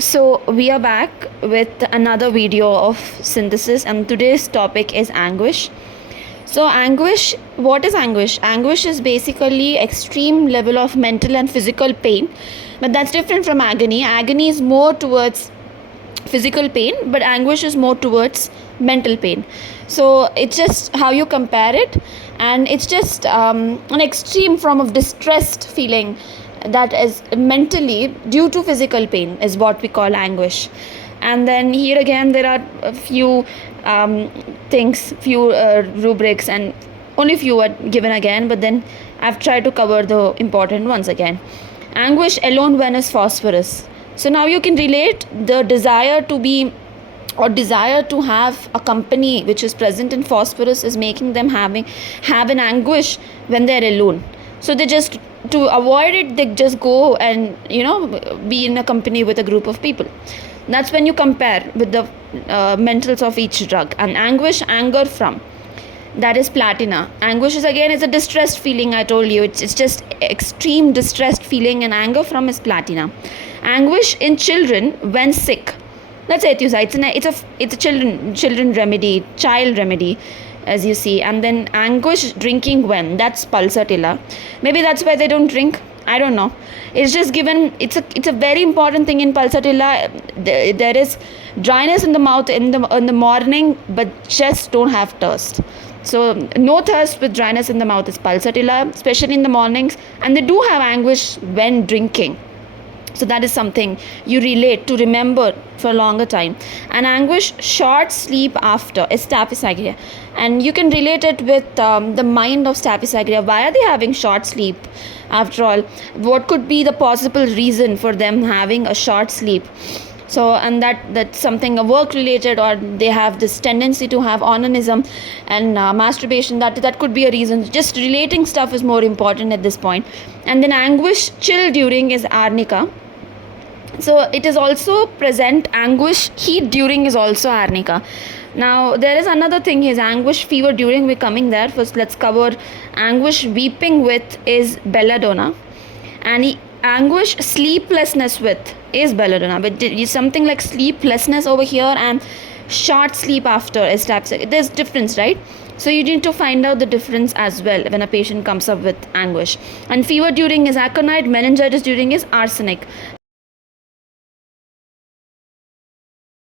So we are back with another video of synthesis, and today's topic is anguish. So anguish, what is anguish? Anguish is basically extreme level of mental and physical pain, but that's different from agony. Agony is more towards physical pain, but anguish is more towards mental pain. So it's just how you compare it, and it's just an extreme form of distressed feeling that is mentally due to physical pain is what we call anguish. And then here again there are a few things, few rubrics, and only few are given again, but then I've tried to cover the important ones again. Anguish alone when is phosphorus. So now you can relate the desire to be or desire to have a company which is present in phosphorus is making them have an anguish when they're alone. So they just, to avoid it, they just go and be in a company with a group of people. That's when you compare with the mentals of each drug. And anguish, anger from, that is platina. Anguish is again is a distressed feeling. I told you it's just extreme distressed feeling, and anger from is platina. Anguish in children when sick, that's ethusa. It's a children remedy, child remedy, as you see. And then anguish drinking when, that's pulsatilla. Maybe that's why they don't drink, I don't know. It's just given, it's a very important thing in pulsatilla. There is dryness in the mouth in the morning, but just don't have thirst. So no thirst with dryness in the mouth is pulsatilla, especially in the mornings. And they do have anguish when drinking. So that is something you relate to, remember for a longer time. And anguish, short sleep after, is staphysagria. And you can relate it with the mind of staphysagria. Why are they having short sleep? After all, what could be the possible reason for them having a short sleep? So, and that's something work related, or they have this tendency to have onanism and masturbation. That could be a reason. Just relating stuff is more important at this point. And then anguish, chill during, is arnica. So it is also present. Anguish, heat during is also arnica. Now there is another thing, is anguish fever during. We're coming there. First let's cover anguish weeping with is belladonna, and anguish sleeplessness with is belladonna. But something like sleeplessness over here and short sleep after is staphysagria. There's difference, right? So you need to find out the difference as well when a patient comes up with anguish. And fever during is aconite, meningitis during is arsenic.